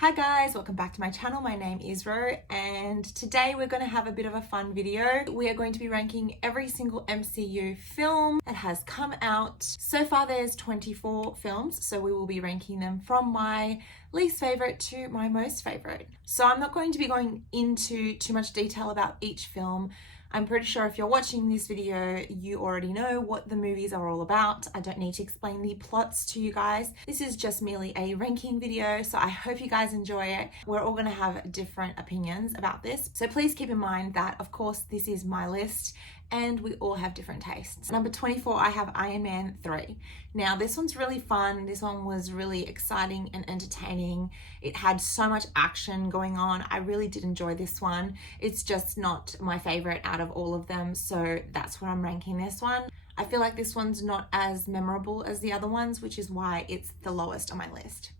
Hi guys, welcome back to my channel. My name is Ro and today we're going to have a bit of a fun video. We are going to be ranking every single MCU film that has come out. So far there's 24 films, so we will be ranking them from my least favorite to my most favorite. So I'm not going to be going into too much detail about each film. I'm pretty sure if you're watching this video, you already know what the movies are all about. I don't need to explain the plots to you guys. This is just merely a ranking video, so I hope you guys enjoy it. We're all gonna have different opinions about this. So please keep in mind that, of course, this is my list and we all have different tastes. Number 24, I have Iron Man 3. Now, this one's really fun. This one was really exciting and entertaining. It had so much action going on. I really did enjoy this one. It's just not my favorite out of all of them, so that's where I'm ranking this one. I feel like this one's not as memorable as the other ones, which is why it's the lowest on my list.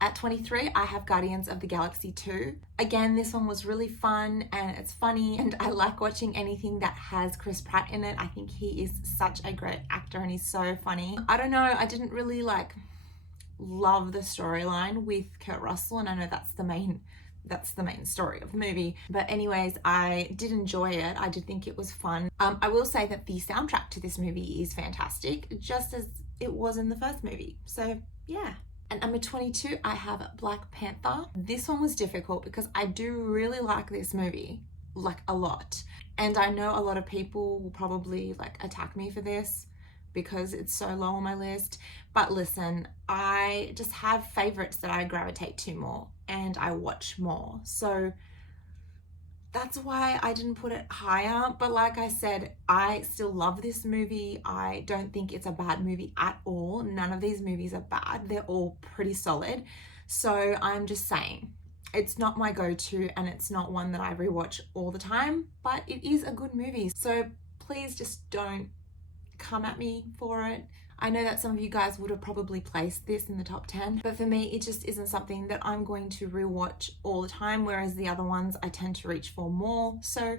At 23, I have Guardians of the Galaxy 2. Again, this one was really fun and it's funny and I like watching anything that has Chris Pratt in it. I think he is such a great actor and he's so funny. I don't know, I didn't really love the storyline with Kurt Russell, and I know that's the main story of the movie. But anyways, I did enjoy it. I did think it was fun. I will say that the soundtrack to this movie is fantastic, just as it was in the first movie. So yeah. At number 22, I have Black Panther. This one was difficult because I do really like this movie, a lot. And I know a lot of people will probably attack me for this because it's so low on my list. But listen, I just have favorites that I gravitate to more and I watch more. So that's why I didn't put it higher. But like I said, I still love this movie. I don't think it's a bad movie at all. None of these movies are bad. They're all pretty solid. So I'm just saying, it's not my go-to and it's not one that I rewatch all the time, but it is a good movie. So please just don't come at me for it. I know that some of you guys would have probably placed this in the top 10, but for me, it just isn't something that I'm going to rewatch all the time, whereas the other ones I tend to reach for more. So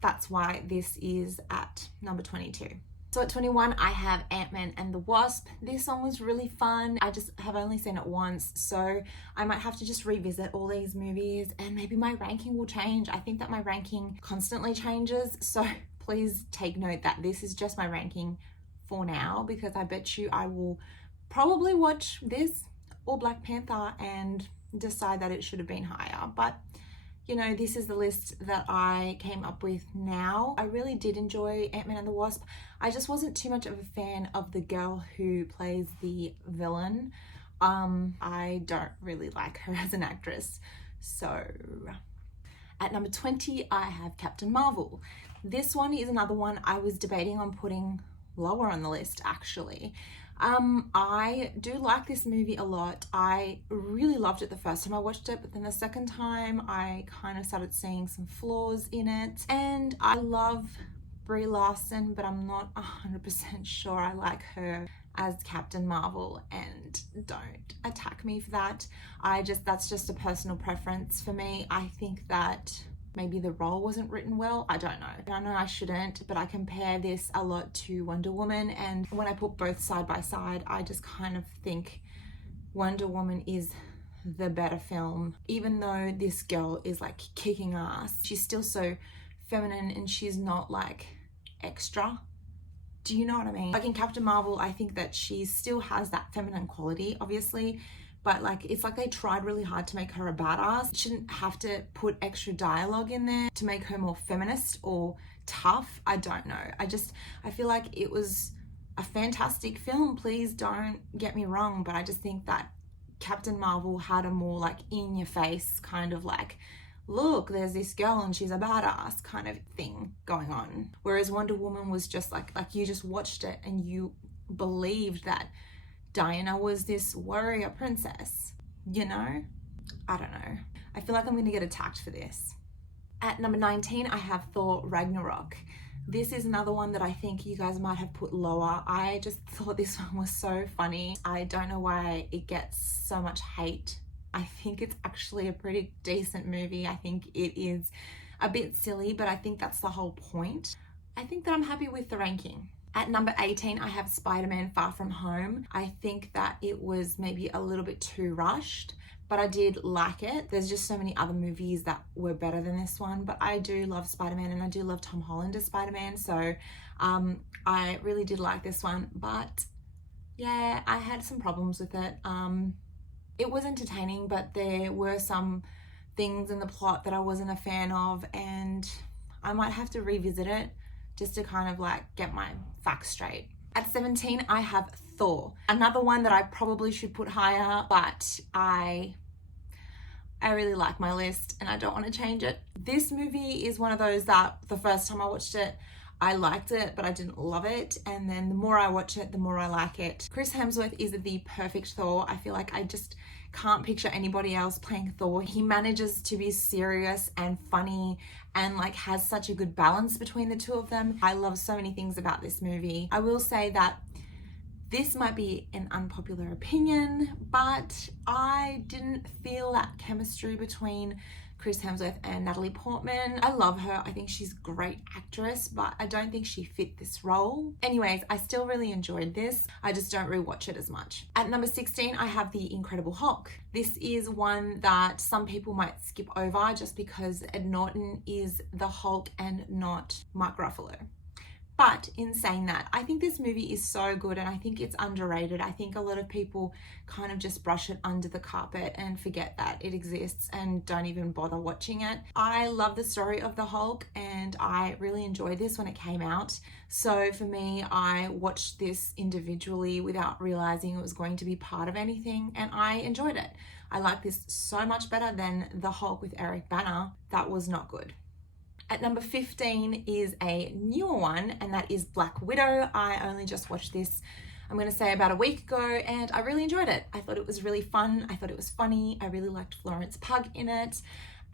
that's why this is at number 22. So at 21, I have Ant-Man and the Wasp. This one was really fun. I just have only seen it once, so I might have to just revisit all these movies and maybe my ranking will change. I think that my ranking constantly changes, so please take note that this is just my ranking for now, because I bet you I will probably watch this or Black Panther and decide that it should have been higher. But you know, this is the list that I came up with now. I really did enjoy Ant-Man and the Wasp. I just wasn't too much of a fan of the girl who plays the villain. I don't really like her as an actress. So at number 20, I have Captain Marvel. This one is another one I was debating on putting lower on the list, actually. I do like this movie a lot. I really loved it the first time I watched it, but then the second time I kind of started seeing some flaws in it. And I love Brie Larson, but I'm not 100% sure I like her as Captain Marvel, and don't attack me for that. That's just a personal preference for me. I think that maybe the role wasn't written well. I don't know. I know I shouldn't, but I compare this a lot to Wonder Woman, and when I put both side by side, I just kind of think Wonder Woman is the better film. Even though this girl is kicking ass, she's still so feminine and she's not extra. Do you know what I mean? In Captain Marvel, I think that she still has that feminine quality, obviously, but it's they tried really hard to make her a badass. Shouldn't have to put extra dialogue in there to make her more feminist or tough. I don't know. I feel like it was a fantastic film. Please don't get me wrong, but I just think that Captain Marvel had a more in your face kind of look, there's this girl and she's a badass kind of thing going on. Whereas Wonder Woman was just you just watched it and you believed that Diana was this warrior princess, you know? I don't know. I feel like I'm gonna get attacked for this. At number 19, I have Thor Ragnarok. This is another one that I think you guys might have put lower. I just thought this one was so funny. I don't know why it gets so much hate. I think it's actually a pretty decent movie. I think it is a bit silly, but I think that's the whole point. I think that I'm happy with the ranking. At number 18, I have Spider-Man Far From Home. I think that it was maybe a little bit too rushed, but I did like it. There's just so many other movies that were better than this one, but I do love Spider-Man and I do love Tom Holland as Spider-Man, so I really did like this one, but yeah, I had some problems with it. It was entertaining, but there were some things in the plot that I wasn't a fan of, and I might have to revisit it just to kind of like get my facts straight. At 17, I have Thor. Another one that I probably should put higher, but I really like my list and I don't want to change it. This movie is one of those that the first time I watched it, I liked it, but I didn't love it. And then the more I watch it, the more I like it. Chris Hemsworth is the perfect Thor. I feel like I just can't picture anybody else playing Thor. He manages to be serious and funny and like has such a good balance between the two of them. I love so many things about this movie. I will say that this might be an unpopular opinion, but I didn't feel that chemistry between Chris Hemsworth and Natalie Portman. I love her. I think she's a great actress, but I don't think she fit this role. Anyways, I still really enjoyed this. I just don't rewatch it as much. At number 16, I have The Incredible Hulk. This is one that some people might skip over just because Ed Norton is the Hulk and not Mark Ruffalo. But in saying that, I think this movie is so good and I think it's underrated. I think a lot of people kind of just brush it under the carpet and forget that it exists and don't even bother watching it. I love the story of the Hulk and I really enjoyed this when it came out. So for me, I watched this individually without realizing it was going to be part of anything, and I enjoyed it. I like this so much better than the Hulk with Eric Bana. That was not good. At number 15 is a newer one, and that is Black Widow. I only just watched this, I'm going to say about a week ago, and I really enjoyed it. I thought it was really fun. I thought it was funny. I really liked Florence Pugh in it.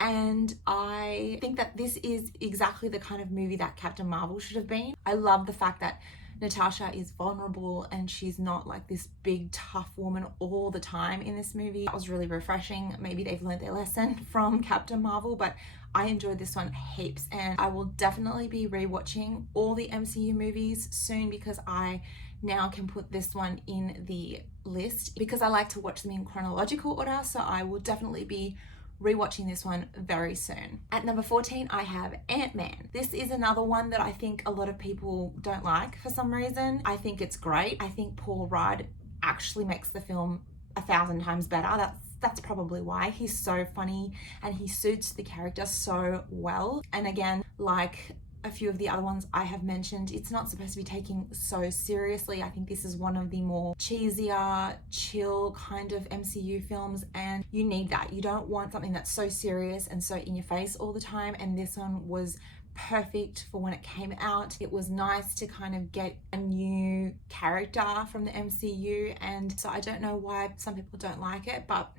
And I think that this is exactly the kind of movie that Captain Marvel should have been. I love the fact that Natasha is vulnerable and she's not like this big tough woman all the time in this movie. That was really refreshing. Maybe they've learned their lesson from Captain Marvel, but I enjoyed this one heaps, and I will definitely be rewatching all the MCU movies soon because I now can put this one in the list because I like to watch them in chronological order, so I will definitely be rewatching this one very soon. At number 14, I have Ant-Man. This is another one that I think a lot of people don't like for some reason. I think it's great. I think Paul Rudd actually makes the film 1,000 times better. That's probably why. He's so funny and he suits the character so well. And again, like a few of the other ones I have mentioned, it's not supposed to be taken so seriously. I think this is one of the more cheesier, chill kind of MCU films, and you need that. You don't want something that's so serious and so in your face all the time, and this one was perfect for when it came out. It was nice to kind of get a new character from the MCU, and so I don't know why some people don't like it, but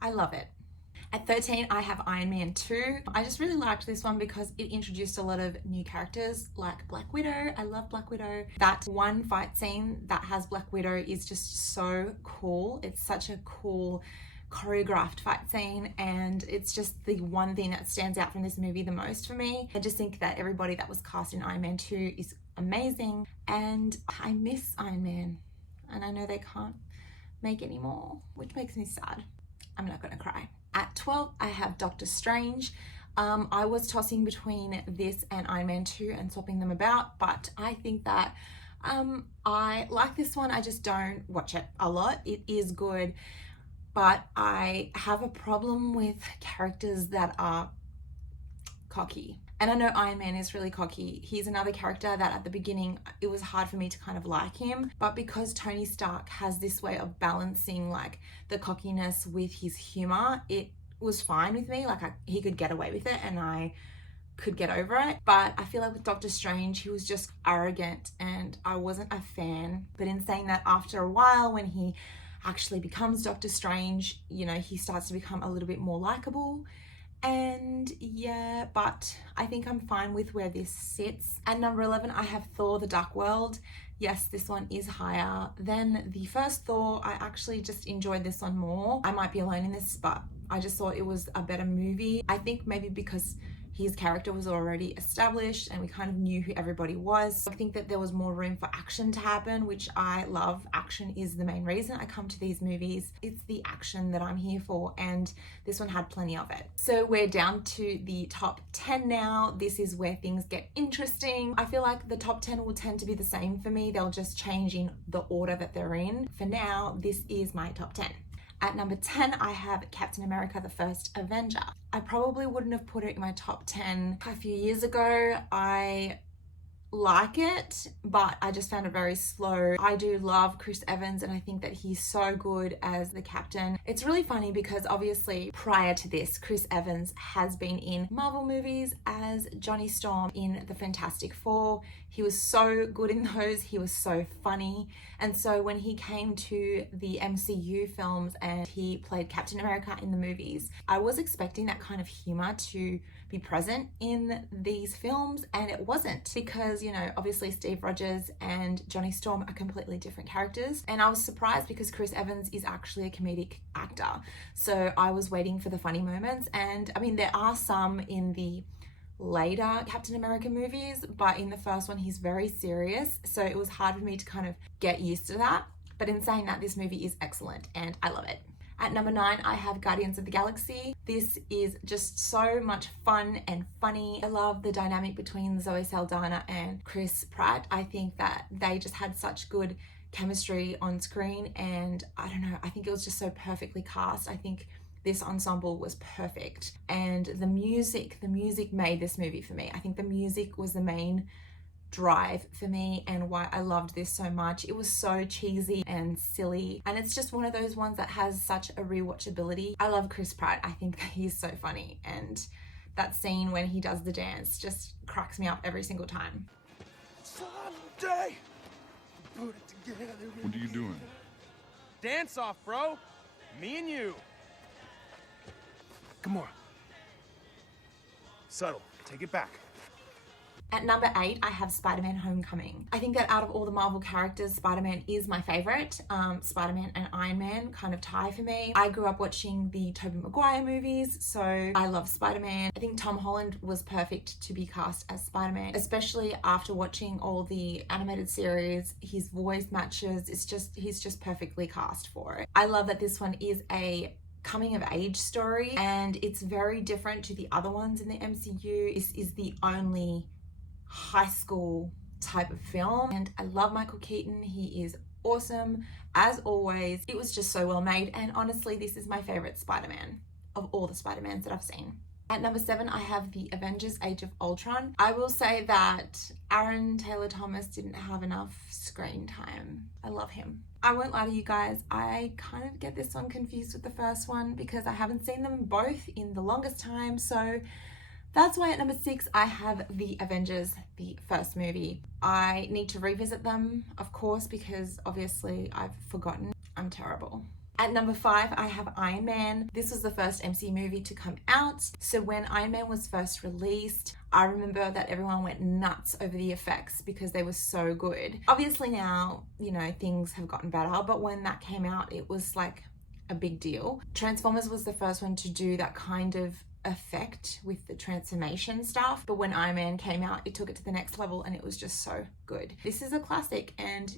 I love it. At 13, I have Iron Man 2. I just really liked this one because it introduced a lot of new characters like Black Widow. I love Black Widow. That one fight scene that has Black Widow is just so cool. It's such a cool choreographed fight scene, and it's just the one thing that stands out from this movie the most for me. I just think that everybody that was cast in Iron Man 2 is amazing, and I miss Iron Man, and I know they can't make any more, which makes me sad. I'm not gonna cry. At 12, I have Doctor Strange. I was tossing between this and Iron Man 2 and swapping them about, but I think that I like this one. I just don't watch it a lot. It is good, but I have a problem with characters that are cocky. And I know Iron Man is really cocky. He's another character that at the beginning, it was hard for me to kind of like him. But because Tony Stark has this way of balancing like the cockiness with his humor, it was fine with me. Like he could get away with it and I could get over it. But I feel like with Doctor Strange, he was just arrogant and I wasn't a fan. But in saying that, after a while, when he actually becomes Doctor Strange, you know, he starts to become a little bit more likable. And yeah, but I think I'm fine with where this sits. At number 11, I have Thor: The Dark World. Yes, this one is higher than the first Thor. I actually just enjoyed this one more. I might be alone in this, but I just thought it was a better movie. I think maybe because his character was already established and we kind of knew who everybody was. I think that there was more room for action to happen, which I love. Action is the main reason I come to these movies. It's the action that I'm here for, and this one had plenty of it. So we're down to the top 10 now. This is where things get interesting. I feel like the top 10 will tend to be the same for me. They'll just change in the order that they're in. For now, this is my top 10. At number 10, I have Captain America, the First Avenger. I probably wouldn't have put it in my top 10 a few years ago. I like it, but I just found it very slow. I do love Chris Evans, and I think that he's so good as the captain. It's really funny because obviously prior to this, Chris Evans has been in Marvel movies as Johnny Storm in the Fantastic Four. He was so good in those. He was so funny. And so when he came to the MCU films and he played Captain America in the movies, I was expecting that kind of humor to be present in these films, and it wasn't, because, you know, obviously Steve Rogers and Johnny Storm are completely different characters. And I was surprised because Chris Evans is actually a comedic actor. So I was waiting for the funny moments. And I mean, there are some in the later Captain America movies, but in the first one, he's very serious. So it was hard for me to kind of get used to that. But in saying that, this movie is excellent and I love it. At number 9, I have Guardians of the Galaxy. This is just so much fun and funny. I love the dynamic between Zoe Saldana and Chris Pratt. I think that they just had such good chemistry on screen, and I don't know, I think it was just so perfectly cast. I think this ensemble was perfect. And the music made this movie for me. I think the music was the main drive for me and why I loved this so much. It was so cheesy and silly, and it's just one of those ones that has such a rewatchability. I love Chris Pratt. I think that he's so funny, and that scene when he does the dance just cracks me up every single time. Someday, put it together. What are you doing? Dance off, bro. Me and you. Come on. Subtle. Take it back. At number 8, I have Spider-Man Homecoming. I think that out of all the Marvel characters, Spider-Man is my favorite. Spider-Man and Iron Man kind of tie for me. I grew up watching the Tobey Maguire movies, so I love Spider-Man. I think Tom Holland was perfect to be cast as Spider-Man, especially after watching all the animated series. His voice matches. He's just perfectly cast for it. I love that this one is a coming of age story, and it's very different to the other ones in the MCU. This is the only high school type of film, and I love Michael Keaton. He is awesome as always. It was just so well made, and honestly, this is my favorite Spider-Man of all the Spider-Mans that I've seen. At number 7, I have the Avengers Age of Ultron. I will say that Aaron Taylor Thomas didn't have enough screen time. I love him. I won't lie to you guys, I kind of get this one confused with the first one because I haven't seen them both in the longest time, so that's why at number 6, I have the Avengers, the first movie. I need to revisit them, of course, because obviously I've forgotten. I'm terrible. At number 5, I have Iron Man. This was the first MCU movie to come out. So when Iron Man was first released, I remember that everyone went nuts over the effects because they were so good. Obviously now, you know, things have gotten better, but when that came out, it was like a big deal. Transformers was the first one to do that kind of effect with the transformation stuff, but when Iron Man came out, it took it to the next level and it was just so good. This is a classic, and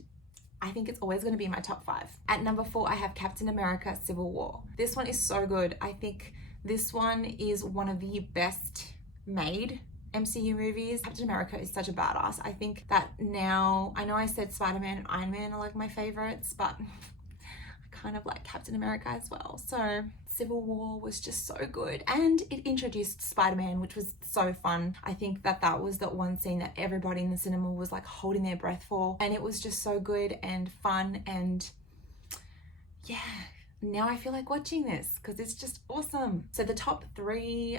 I think it's always going to be my top 5. At number 4, I have Captain America Civil War. This one is so good. I think this one is one of the best made MCU movies. Captain America is such a badass. I think that now, I know I said Spider-Man and Iron Man are like my favorites, but I kind of like Captain America as well. So Civil War was just so good, and it introduced Spider-Man, which was so fun. I think that that was the one scene that everybody in the cinema was like holding their breath for, and it was just so good and fun, and yeah, now I feel like watching this because it's just awesome. So the top 3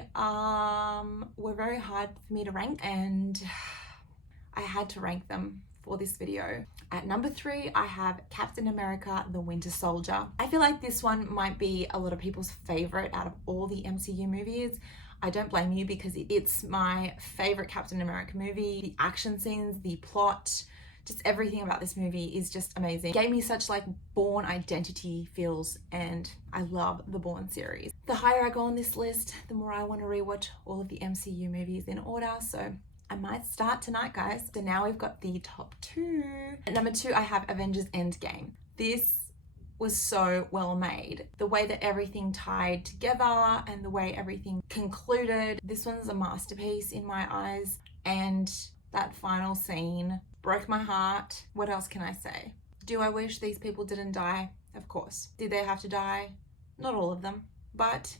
were very hard for me to rank, and I had to rank them for this video. At number 3, I have Captain America the Winter Soldier. I feel like this one might be a lot of people's favorite out of all the MCU movies. I don't blame you because it's my favorite Captain America movie. The action scenes, the plot, Just everything about this movie is just amazing. It gave me such like Bourne identity feels, and I love the Bourne series. The higher I go on this list, the more I want to rewatch all of the MCU movies in order, so I might start tonight, guys. So now we've got the top 2. At number 2, I have Avengers Endgame. This was so well made. The way that everything tied together and the way everything concluded. This one's a masterpiece in my eyes, and that final scene broke my heart. What else can I say? Do I wish these people didn't die? Of course. Did they have to die? Not all of them, but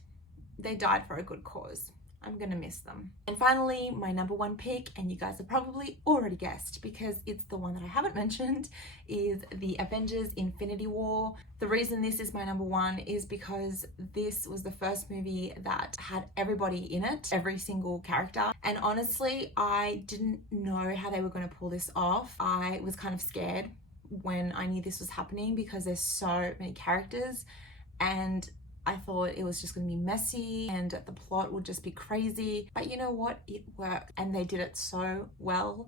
they died for a good cause. I'm gonna miss them. And finally, my number 1 pick, and you guys have probably already guessed because it's the one that I haven't mentioned, is the Avengers Infinity War. The reason this is my number 1 is because this was the first movie that had everybody in it, every single character. And honestly, I didn't know how they were gonna pull this off. I was kind of scared when I knew this was happening because there's so many characters, and I thought it was just going to be messy and the plot would just be crazy. But you know what? It worked, and they did it so well.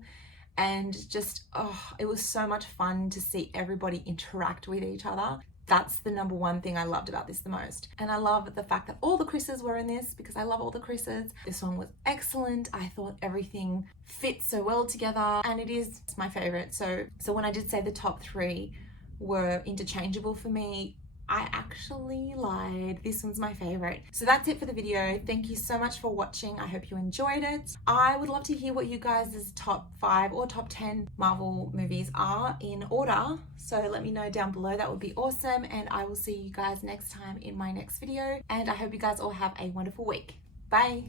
And just, it was so much fun to see everybody interact with each other. That's the number 1 thing I loved about this the most. And I love the fact that all the Chris's were in this because I love all the Chris's. This one was excellent. I thought everything fit so well together, and it is my favorite. So when I did say the top 3 were interchangeable for me, I actually lied. This one's my favorite. So that's it for the video. Thank you so much for watching. I hope you enjoyed it. I would love to hear what you guys' top 5 or top 10 Marvel movies are in order. So let me know down below. That would be awesome. And I will see you guys next time in my next video. And I hope you guys all have a wonderful week. Bye.